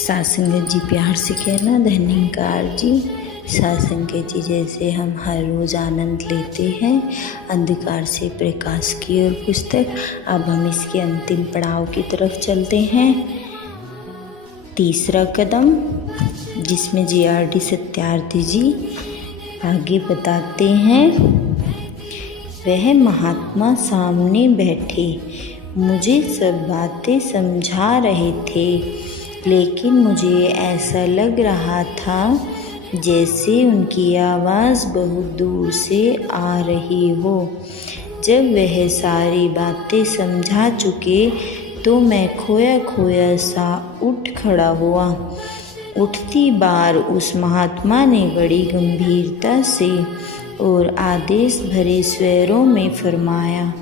सत्संग जी प्यार से कहना धन्यकार जी। सत्संग जी जैसे हम हर रोज़ आनंद लेते हैं अंधकार से प्रकाश की ओर पुस्तक, अब हम इसके अंतिम पड़ाव की तरफ चलते हैं। तीसरा कदम, जिसमें JRD सत्यार्थी जी आगे बताते हैं। वह महात्मा सामने बैठे मुझे सब बातें समझा रहे थे, लेकिन मुझे ऐसा लग रहा था जैसे उनकी आवाज़ बहुत दूर से आ रही हो। जब वह सारी बातें समझा चुके तो मैं खोया खोया सा उठ खड़ा हुआ। उठती बार उस महात्मा ने बड़ी गंभीरता से और आदेश भरे स्वरों में फरमाया,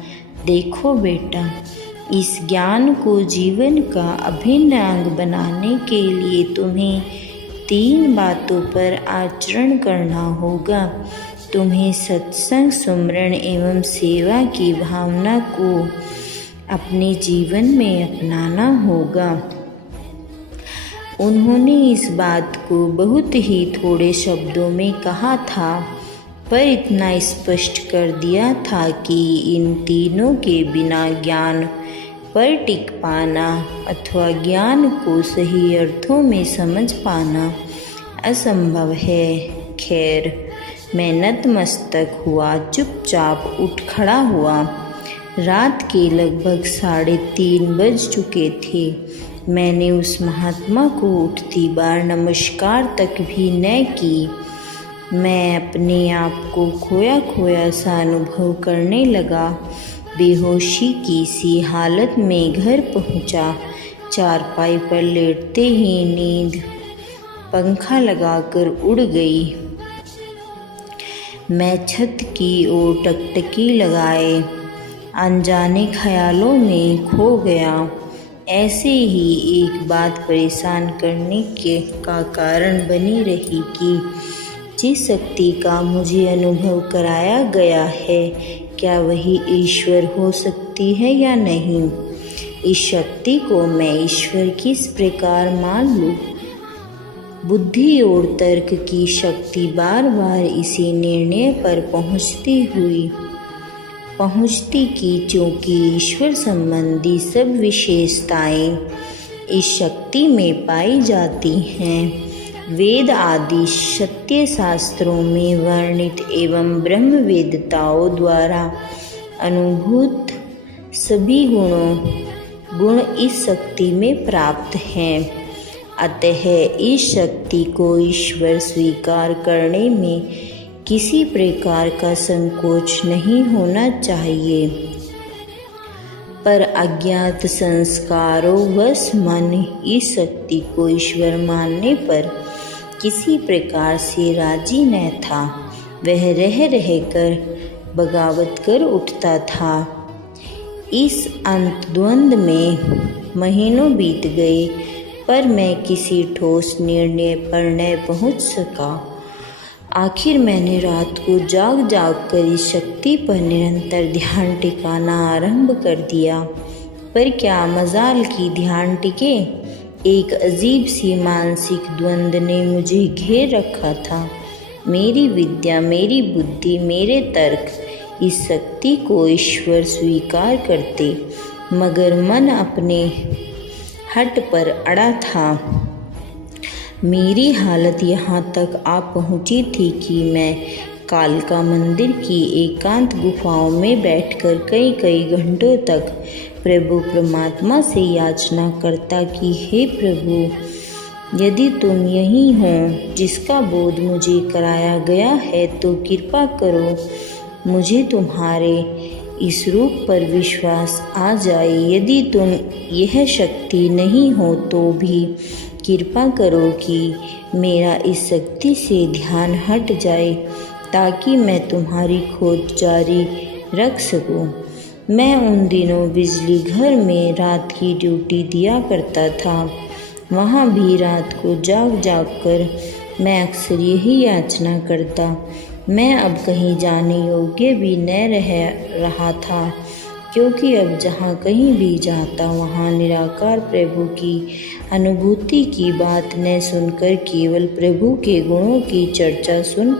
देखो बेटा, इस ज्ञान को जीवन का अभिन्न अंग बनाने के लिए तुम्हें 3 बातों पर आचरण करना होगा। तुम्हें सत्संग, सुमरण एवं सेवा की भावना को अपने जीवन में अपनाना होगा। उन्होंने इस बात को बहुत ही थोड़े शब्दों में कहा था, पर इतना स्पष्ट कर दिया था कि इन तीनों के बिना ज्ञान पर टिक पाना अथवा ज्ञान को सही अर्थों में समझ पाना असंभव है। खैर, मैं नतमस्तक हुआ, चुपचाप उठ खड़ा हुआ। रात के लगभग 3:30 बज चुके थे। मैंने उस महात्मा को उठती बार नमस्कार तक भी न की। मैं अपने आप को खोया खोया सा अनुभव करने लगा। बेहोशी की सी हालत में घर पहुंचा। चारपाई पर लेटते ही नींद पंखा लगाकर उड़ गई। मैं छत की ओर टकटकी लगाए अनजाने ख्यालों में खो गया। ऐसे ही एक बात परेशान करने का कारण बनी रही कि जिस शक्ति का मुझे अनुभव कराया गया है, क्या वही ईश्वर हो सकती है या नहीं। इस शक्ति को मैं ईश्वर किस प्रकार मान लूँ। बुद्धि और तर्क की शक्ति बार बार इसी निर्णय पर पहुँचती कि चूँकि ईश्वर संबंधी सब विशेषताएं इस शक्ति में पाई जाती हैं, वेद आदि सत्य शास्त्रों में वर्णित एवं ब्रह्म वेदताओं द्वारा अनुभूत सभी गुण इस शक्ति में प्राप्त हैं। अतः इस शक्ति को ईश्वर स्वीकार करने में किसी प्रकार का संकोच नहीं होना चाहिए। पर अज्ञात संस्कारों वश मन इस शक्ति को ईश्वर मानने पर किसी प्रकार से राजी न था। वह रह कर बगावत कर उठता था। इस अंतद्वंद में महीनों बीत गए, पर मैं किसी ठोस निर्णय पर न पहुंच सका। आखिर मैंने रात को जाग कर इस शक्ति पर निरंतर ध्यान टिकाना आरंभ कर दिया। पर क्या मजाल की ध्यान टिके। एक अजीब सी मानसिक द्वंद ने मुझे घेर रखा था। मेरी विद्या, मेरी बुद्धि, मेरे तर्क इस शक्ति को ईश्वर स्वीकार करते, मगर मन अपने हट पर अड़ा था। मेरी हालत यहाँ तक आ पहुँची थी कि मैं कालका मंदिर की एकांत गुफाओं में बैठकर कई घंटों तक प्रभु परमात्मा से याचना करता कि हे प्रभु, यदि तुम यही हो जिसका बोध मुझे कराया गया है, तो कृपा करो मुझे तुम्हारे इस रूप पर विश्वास आ जाए। यदि तुम यह शक्ति नहीं हो तो भी कृपा करो कि मेरा इस शक्ति से ध्यान हट जाए, ताकि मैं तुम्हारी खोज जारी रख सकूं। मैं उन दिनों बिजली घर में रात की ड्यूटी दिया करता था। वहाँ भी रात को जाग कर मैं अक्सर यही याचना करता। मैं अब कहीं जाने योग्य भी न रहा था। क्योंकि अब जहाँ कहीं भी जाता वहाँ निराकार प्रभु की अनुभूति की बात न सुनकर केवल प्रभु के गुणों की चर्चा सुन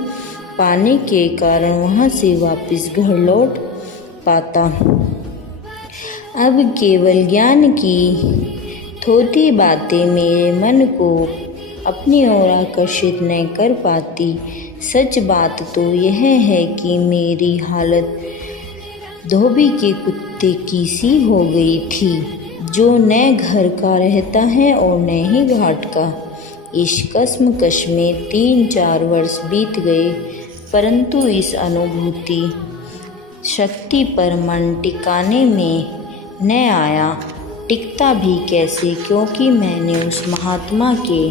पाने के कारण वहाँ से वापस घर लौट पाता। अब केवल ज्ञान की थोड़ी बातें मेरे मन को अपनी ओर आकर्षित न कर पाती। सच बात तो यह है कि मेरी हालत धोबी के कुत्ते की सी हो गई थी, जो न घर का रहता है और न ही घाट का। इस कश्मकश में 3-4 वर्ष बीत गए, परंतु इस अनुभूति शक्ति पर मन टिकाने में न आया। टिकता भी कैसे, क्योंकि मैंने उस महात्मा के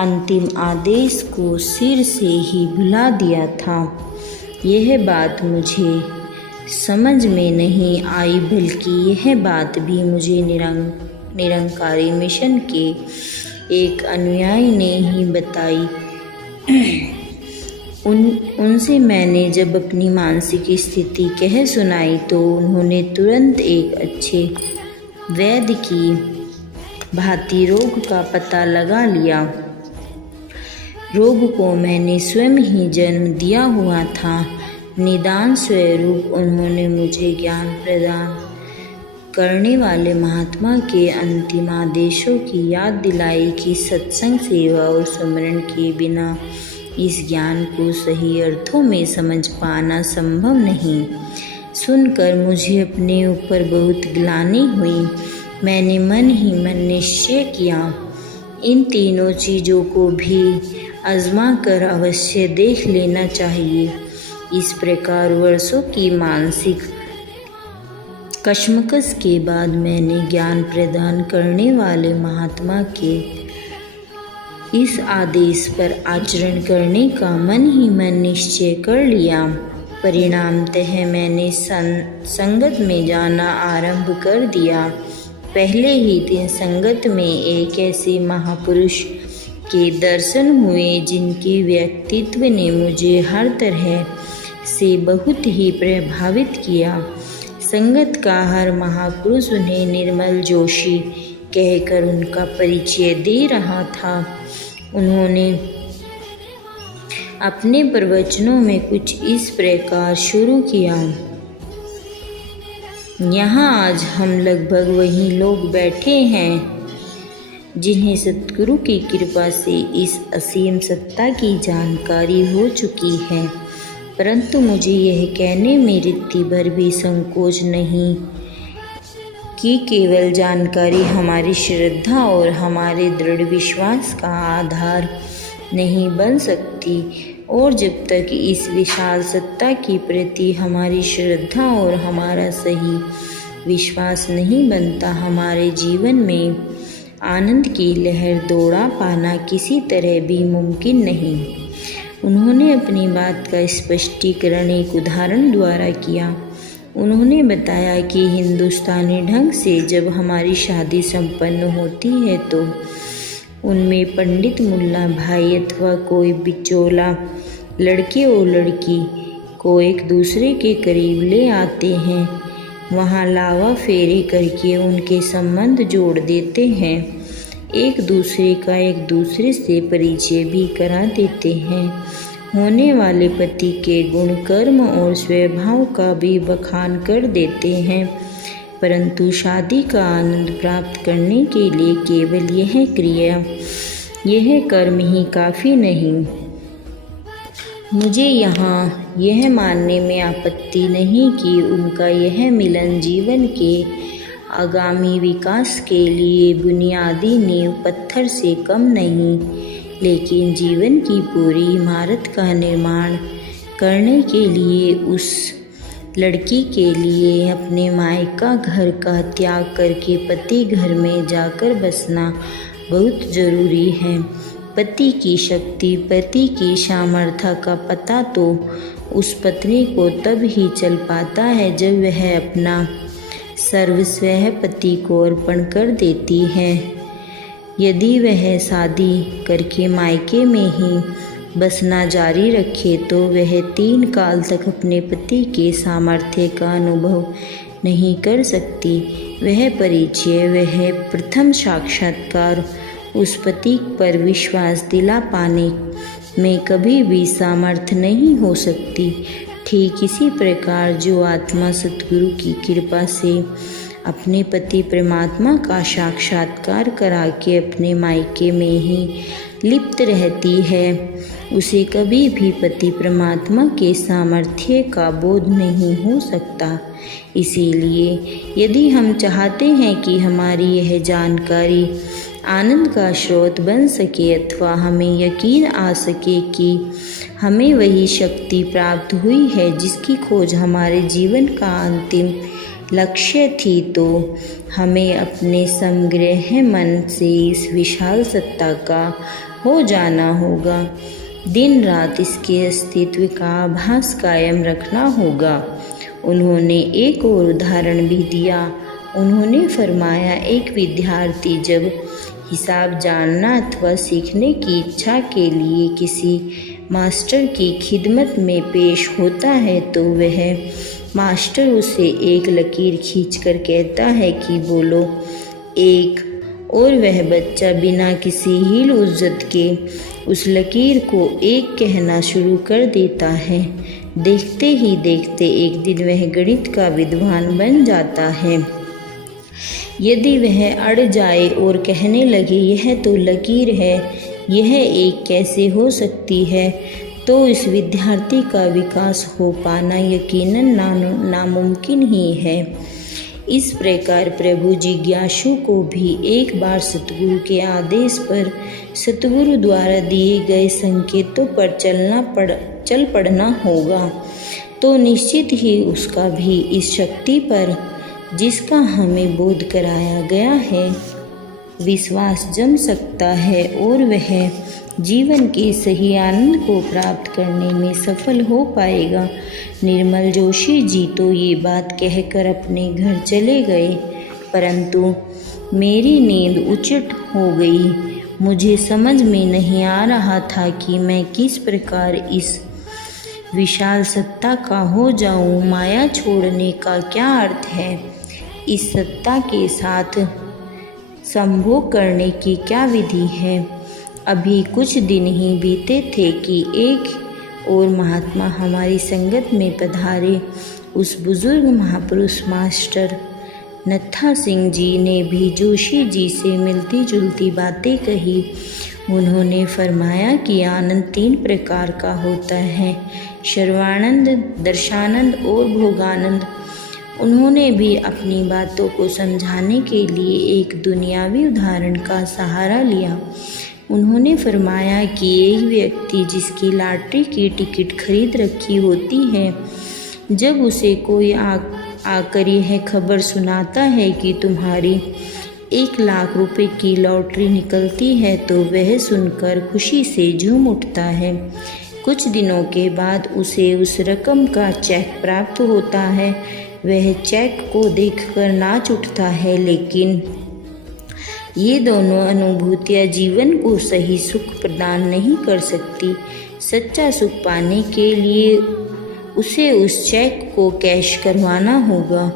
अंतिम आदेश को सिर से ही भुला दिया था। यह बात मुझे समझ में नहीं आई, बल्कि यह बात भी मुझे निरंकारी मिशन के एक अनुयायी ने ही बताई। उनसे मैंने जब अपनी मानसिक स्थिति कह सुनाई तो उन्होंने तुरंत एक अच्छे वैद्य की भांति रोग का पता लगा लिया। रोग को मैंने स्वयं ही जन्म दिया हुआ था। निदान स्वरूप उन्होंने मुझे ज्ञान प्रदान करने वाले महात्मा के अंतिम आदेशों की याद दिलाई कि सत्संग, सेवा और सुमरण के बिना इस ज्ञान को सही अर्थों में समझ पाना संभव नहीं। सुनकर मुझे अपने ऊपर बहुत ग्लानि हुई। मैंने मन ही मन निश्चय किया, इन तीनों चीज़ों को भी आजमा कर अवश्य देख लेना चाहिए। इस प्रकार वर्षों की मानसिक कश्मकश के बाद मैंने ज्ञान प्रदान करने वाले महात्मा के इस आदेश पर आचरण करने का मन ही मन निश्चय कर लिया। परिणामतः मैंने संगत में जाना आरंभ कर दिया। पहले ही दिन संगत में एक ऐसे महापुरुष के दर्शन हुए जिनके व्यक्तित्व ने मुझे हर तरह से बहुत ही प्रभावित किया। संगत का हर महापुरुष उन्हें निर्मल जोशी कहकर उनका परिचय दे रहा था। उन्होंने अपने प्रवचनों में कुछ इस प्रकार शुरू किया। यहाँ आज हम लगभग वही लोग बैठे हैं जिन्हें सतगुरु की कृपा से इस असीम सत्ता की जानकारी हो चुकी है, परंतु मुझे यह कहने में रित्ती भर भी संकोच नहीं कि केवल जानकारी हमारी श्रद्धा और हमारे दृढ़ विश्वास का आधार नहीं बन सकती, और जब तक इस विशाल सत्ता के प्रति हमारी श्रद्धा और हमारा सही विश्वास नहीं बनता, हमारे जीवन में आनंद की लहर दौड़ा पाना किसी तरह भी मुमकिन नहीं। उन्होंने अपनी बात का स्पष्टीकरण एक उदाहरण द्वारा किया। उन्होंने बताया कि हिंदुस्तानी ढंग से जब हमारी शादी संपन्न होती है तो उनमें पंडित, मुल्ला भाई अथवा कोई बिचौला लड़के और लड़की को एक दूसरे के करीब ले आते हैं। वहाँ लावा फेरे करके उनके संबंध जोड़ देते हैं। एक दूसरे का एक दूसरे से परिचय भी करा देते हैं। होने वाले पति के गुण, कर्म और स्वभाव का भी बखान कर देते हैं, परंतु शादी का आनंद प्राप्त करने के लिए केवल यह क्रिया, यह कर्म ही काफ़ी नहीं। मुझे यहाँ यह मानने में आपत्ति नहीं कि उनका यह मिलन जीवन के आगामी विकास के लिए बुनियादी नींव पत्थर से कम नहीं, लेकिन जीवन की पूरी इमारत का निर्माण करने के लिए उस लड़की के लिए अपने मायका घर का त्याग करके पति घर में जाकर बसना बहुत ज़रूरी है। पति की शक्ति, पति की सामर्थ्य का पता तो उस पत्नी को तब ही चल पाता है जब वह अपना सर्वस्व पति को अर्पण कर देती है। यदि वह शादी करके मायके में ही बसना जारी रखे तो वह 3 काल तक अपने पति के सामर्थ्य का अनुभव नहीं कर सकती। वह परिचय, वह प्रथम साक्षात्कार उस पति पर विश्वास दिला पाने में कभी भी सामर्थ्य नहीं हो सकती। ठीक इसी प्रकार जो आत्मा सतगुरु की कृपा से अपने पति परमात्मा का साक्षात्कार करा के अपने मायके में ही लिप्त रहती है, उसे कभी भी पति परमात्मा के सामर्थ्य का बोध नहीं हो सकता। इसीलिए यदि हम चाहते हैं कि हमारी यह जानकारी आनंद का स्रोत बन सके अथवा हमें यकीन आ सके कि हमें वही शक्ति प्राप्त हुई है जिसकी खोज हमारे जीवन का अंतिम लक्ष्य थी, तो हमें अपने समग्र मन से इस विशाल सत्ता का हो जाना होगा। दिन रात इसके अस्तित्व का आभास कायम रखना होगा। उन्होंने एक और उदाहरण भी दिया। उन्होंने फरमाया, एक विद्यार्थी जब हिसाब जानना अथवा सीखने की इच्छा के लिए किसी मास्टर की खिदमत में पेश होता है तो वह मास्टर उसे एक लकीर खींचकर कहता है कि बोलो 1, और वह बच्चा बिना किसी हील उज्जत के उस लकीर को 1 कहना शुरू कर देता है। देखते ही देखते एक दिन वह गणित का विद्वान बन जाता है। यदि वह अड़ जाए और कहने लगे यह तो लकीर है, यह 1 कैसे हो सकती है, तो इस विद्यार्थी का विकास हो पाना यकीनन नामुमकिन ही है। इस प्रकार प्रभु जिज्ञासु को भी एक बार सतगुरु के आदेश पर सतगुरु द्वारा दिए गए संकेतों पर चल पड़ना होगा, तो निश्चित ही उसका भी इस शक्ति पर जिसका हमें बोध कराया गया है विश्वास जम सकता है और वह जीवन के सही आनंद को प्राप्त करने में सफल हो पाएगा। निर्मल जोशी जी तो ये बात कहकर अपने घर चले गए, परंतु मेरी नींद उचट हो गई। मुझे समझ में नहीं आ रहा था कि मैं किस प्रकार इस विशाल सत्ता का हो जाऊं। माया छोड़ने का क्या अर्थ है? इस सत्ता के साथ संभोग करने की क्या विधि है? अभी कुछ दिन ही बीते थे कि एक और महात्मा हमारी संगत में पधारे। उस बुजुर्ग महापुरुष मास्टर नत्था सिंह जी ने भी जोशी जी से मिलती जुलती बातें कही। उन्होंने फरमाया कि आनंद 3 प्रकार का होता है, सर्वानंद, दर्शानंद और भोगानंद। उन्होंने भी अपनी बातों को समझाने के लिए एक दुनियावी उदाहरण का सहारा लिया। उन्होंने फरमाया कि एक व्यक्ति जिसकी लॉटरी की टिकट खरीद रखी होती है, जब उसे कोई आकर यह खबर सुनाता है कि तुम्हारी 1 लाख रुपए की लॉटरी निकलती है, तो वह सुनकर खुशी से झूम उठता है। कुछ दिनों के बाद उसे उस रकम का चेक प्राप्त होता है। वह चेक को देखकर नाच उठता है, लेकिन ये दोनों अनुभूतियाँ जीवन को सही सुख प्रदान नहीं कर सकती। सच्चा सुख पाने के लिए उसे उस चेक को कैश करवाना होगा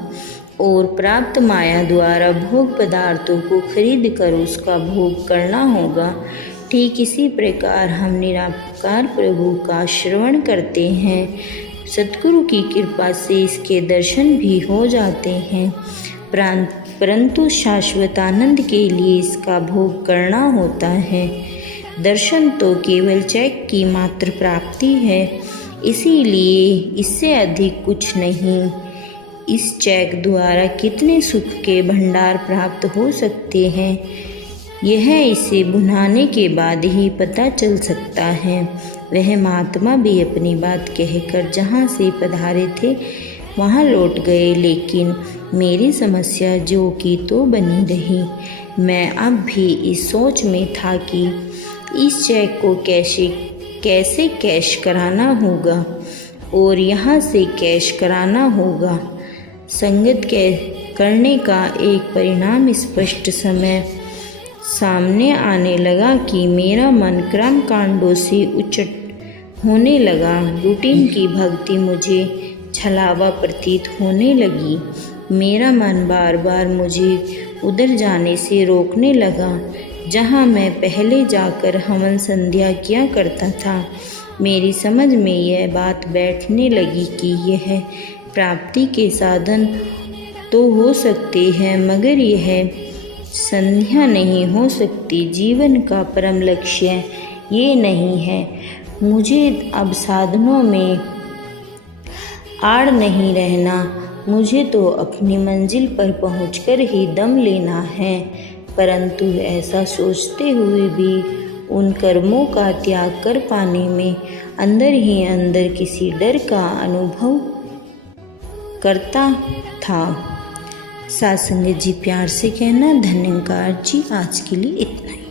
और प्राप्त माया द्वारा भोग पदार्थों को खरीद कर उसका भोग करना होगा। ठीक इसी प्रकार हम निराकार प्रभु का श्रवण करते हैं। सतगुरु की कृपा से इसके दर्शन भी हो जाते हैं, परंतु शाश्वत आनंद के लिए इसका भोग करना होता है। दर्शन तो केवल चेक की मात्र प्राप्ति है, इसीलिए इससे अधिक कुछ नहीं। इस चेक द्वारा कितने सुख के भंडार प्राप्त हो सकते हैं, यह इसे भुनाने के बाद ही पता चल सकता है। वह महात्मा भी अपनी बात कहकर जहाँ से पधारे थे वहाँ लौट गए, लेकिन मेरी समस्या जो की तो बनी रही। मैं अब भी इस सोच में था कि इस चेक को कैसे कैश कराना होगा और यहाँ से कैश कराना होगा। संगत करने का एक परिणाम स्पष्ट समय सामने आने लगा कि मेरा मन कर्म कांडों से होने लगा। रूटीन की भक्ति मुझे छलावा प्रतीत होने लगी। मेरा मन बार बार मुझे उधर जाने से रोकने लगा जहाँ मैं पहले जाकर हवन संध्या किया करता था। मेरी समझ में यह बात बैठने लगी कि यह प्राप्ति के साधन तो हो सकते हैं, मगर यह संध्या नहीं हो सकती। जीवन का परम लक्ष्य ये नहीं है। मुझे अब साधनों में आड़ नहीं रहना, मुझे तो अपनी मंजिल पर पहुंचकर ही दम लेना है। परंतु ऐसा सोचते हुए भी उन कर्मों का त्याग कर पाने में अंदर ही अंदर किसी डर का अनुभव करता था। सात्संग जी प्यार से कहना। धन्यवाद जी। आज के लिए इतना ही।